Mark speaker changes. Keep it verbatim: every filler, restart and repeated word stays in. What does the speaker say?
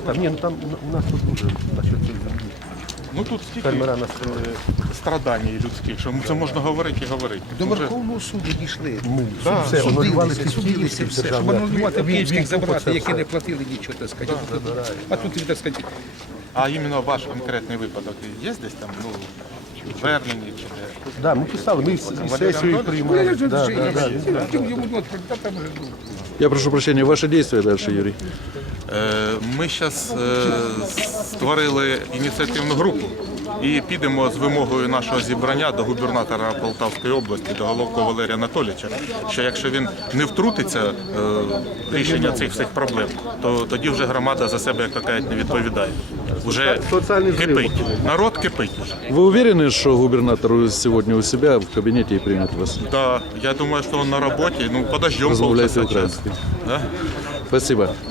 Speaker 1: там. Ні, ну там у нас тут дуже насчет цієї землі.
Speaker 2: Ну тут стільки
Speaker 1: Фермера нас
Speaker 2: е, страдань людських, що це можна говорити і говорити.
Speaker 3: До
Speaker 2: Дуже-
Speaker 3: Верховного суду дійшли.
Speaker 1: Ми
Speaker 2: Да,
Speaker 1: все, анулювали
Speaker 3: Судилися,
Speaker 1: всі
Speaker 3: судилися,
Speaker 1: всі
Speaker 3: все. Щоб
Speaker 1: державні
Speaker 3: анулювати
Speaker 1: акти. Він-
Speaker 3: київських
Speaker 1: він
Speaker 3: забрати,
Speaker 1: це
Speaker 3: які
Speaker 1: все.
Speaker 3: не платили нічого, так сказати. А тут, так сказати,
Speaker 2: А іменно ваш конкретний випадок є десь там, ну, звернення чи де?
Speaker 1: Да, ми писали, ми і с- і
Speaker 2: Валерій
Speaker 1: сесію
Speaker 2: Анатолійович?
Speaker 1: приймали.
Speaker 3: Ну,
Speaker 1: Да,
Speaker 3: вже
Speaker 1: да,
Speaker 3: є.
Speaker 1: да, він- да.
Speaker 3: Чим йому от, там вже, ну,
Speaker 4: Я прошу прощения, ваши действия дальше, Юрий.
Speaker 2: Е, Ми зараз створили ініціативну групу і підемо з вимогою нашого зібрання до губернатора Полтавської області, до Головко Валерія Анатолійовича, що якщо він не втрутиться е, в рішення цих всіх проблем, то тоді вже громада за себе, як то кажуть, не відповідає. Уже
Speaker 1: Соціальний зрив.
Speaker 2: кипить. Народ кипить уже.
Speaker 4: Вы уверены, что губернатор сегодня у себя в кабинете и примет вас?
Speaker 2: Да, я думаю, что он на работе. Ну, подождем
Speaker 4: Размовляйте
Speaker 2: полчаса час.
Speaker 4: украинским.
Speaker 2: Да?
Speaker 4: Спасибо.